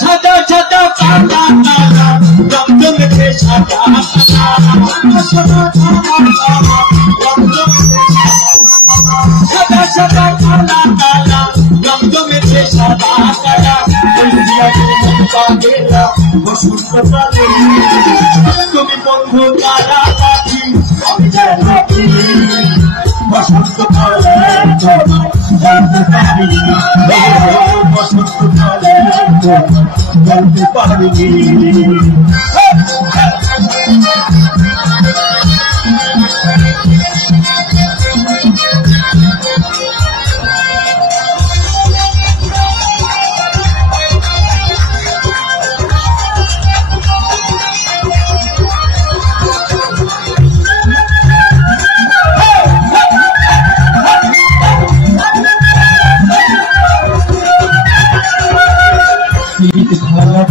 সাদা সাদা কালা কালা রং জমেছে সাদা সাদা সাদা কালা কালা রং জমেছে সাদা কালা বসন্তকালে তুমি বন্ধু তারা পাখি বসন্তকালে জানতে পারিনি বসন্তকালে জানতে পারিনি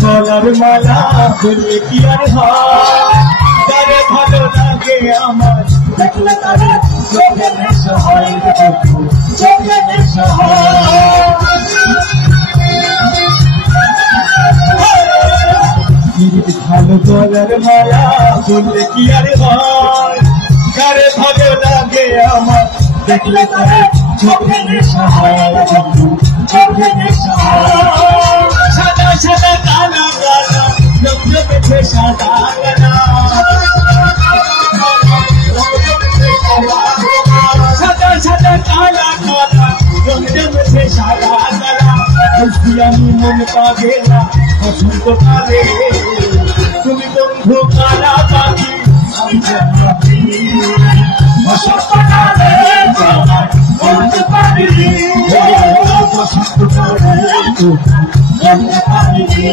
গলার মালা বললে কি আর হয় ভালো লাগে আমার দেখলে তারে চোখে নেশা হয় চোখে নেশা হয় ভালো গলার মালা বললে কি আর হয় ভালো লাগে আমার দেখলে তারে চোখে নেশা হয় চোখে নেশা হয় সাদা সাদা কালা কালা রং জমেছে সাদা কালা সাদা সাদা কালা কালা রং জমেছে সাদা কালা আমি মন পাবে না বসন্তকালে তুমি বন্ধু কালা পাখি আমি পাখি বসন্তকালে বলতে পারিনি বসন্তকালে জানতে পারিনি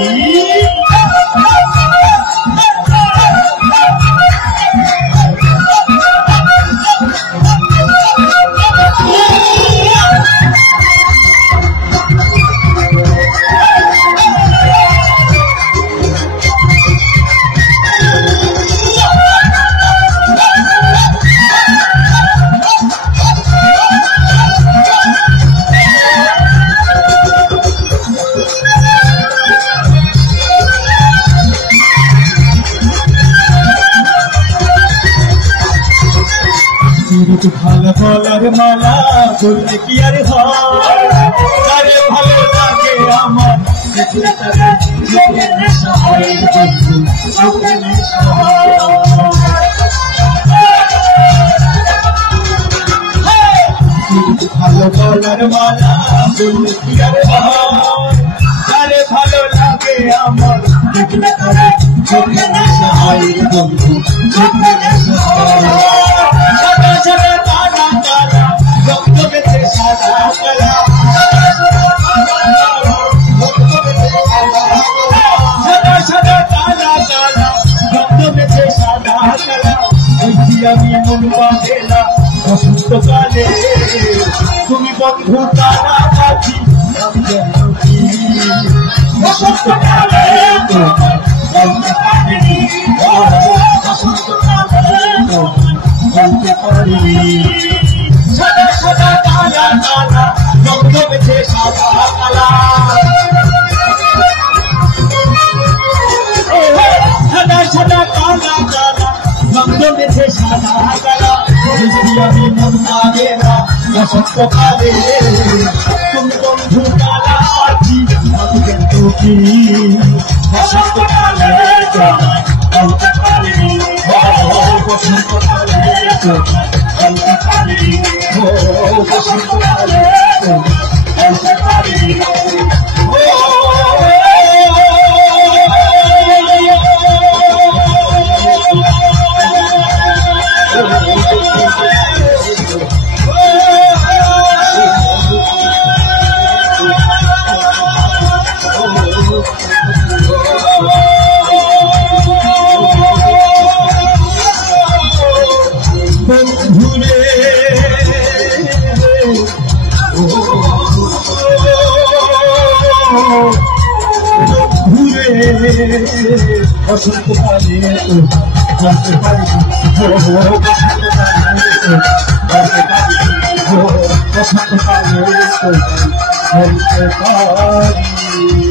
ভালো গলার মালা বললে কি আর হয় ভালো লাগে আমার দেখলে তারে চোখে নেশা হয় চোখে নেশা হয় ভালো গলার মালা বললে কি আর হয় ভালো লাগে আমার দেখলে তারে চোখে নেশা হয় চোখে নেশা হয় সাদা সাদা কালা কালা রং জমেছে সাদা কালা সাদা সাদা কালা কালা রং জমেছে সাদা কালা আমি মন পাবে না বসন্তকালে তুমি বন্ধু তারা পাখি আমি জানি বসন্তকালে জানতে পারিনি বসন্তকালে জানতে পারিনি সাদা সাদা কালা কালা রং জমেছে সাদা কালা সাদা সাদা কালা কালা রং জমেছে সাদা কালা আমি মন পাবে না বসন্তকালে তুমি বন্ধু কালা পাখি আমি জানি বসন্তকালে জানতে পারিনি বসন্তকালে জানতে পারিনি বসন্তকালে জানতে পারিনি বসন্তকালে জানতে পারিনি বসন্তকালে জানতে পারিনি বন্ধু বসন্ত কালে বলতে পারি